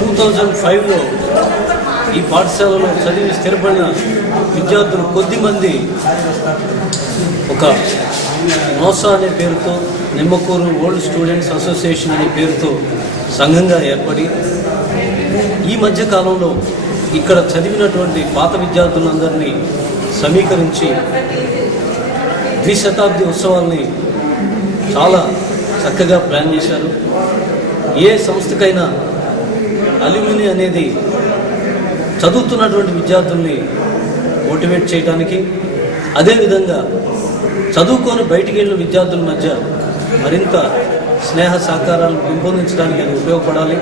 2005లో ఈ పాఠశాలలో చదివి స్థిరపడిన విద్యార్థులు కొద్దిమంది ఒక నోసా అనే పేరుతో నిమ్మకూరు ఓల్డ్ స్టూడెంట్స్ అసోసియేషన్ అనే పేరుతో సంఘంగా ఏర్పడి ఈ మధ్య కాలంలో ఇక్కడ చదివినటువంటి పాత విద్యార్థులందరినీ సమీకరించి ద్విశతాబ్ది ఉత్సవాల్ని చాలా చక్కగా ప్లాన్ చేశారు. ఏ సంస్థకైనా అల్యూమిని అనేది చదువుతున్నటువంటి విద్యార్థుల్ని మోటివేట్ చేయడానికి, అదేవిధంగా చదువుకొని బయటికి వెళ్ళిన విద్యార్థుల మధ్య మరింత స్నేహ సహకారాలను పెంపొందించడానికి అది ఉపయోగపడాలి.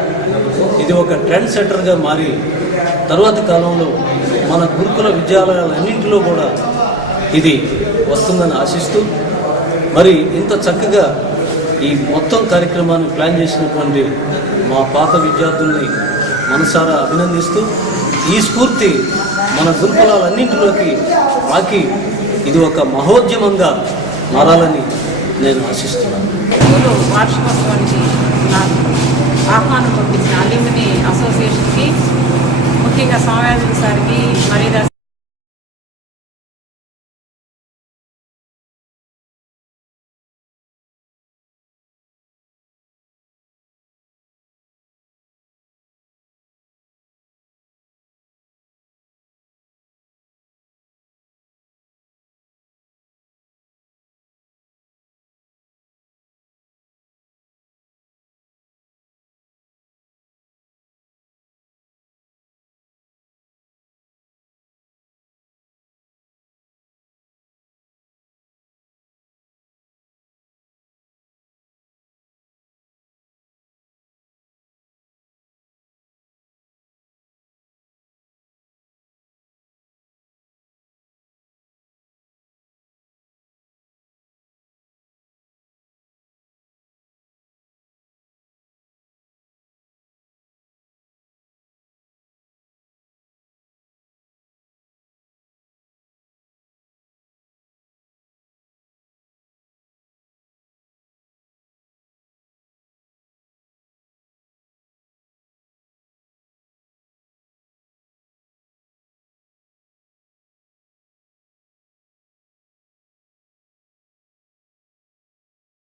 ఇది ఒక ట్రెండ్ సెట్టర్గా మారి తరువాతి కాలంలో మన గురుకుల విద్యాలయాలన్నింటిలో కూడా ఇది వస్తుందని ఆశిస్తూ, మరి ఇంత చక్కగా ఈ మొత్తం కార్యక్రమాన్ని ప్లాన్ చేసినటువంటి మా పాత విద్యార్థుల్ని మనసారా అభినందిస్తూ, ఈ స్ఫూర్తి మన గురుకులాలన్నింటిలోకి రాకి ఇది ఒక మహోద్యమంగా మారాలని నేను ఆశిస్తున్నాను. వార్షికోత్సవానికి నాకు ఆహ్వానం పంపించిన అల్యూమిని అసోసియేషన్కి, ముఖ్యంగా సోమయాజులు సార్కి, మరీదా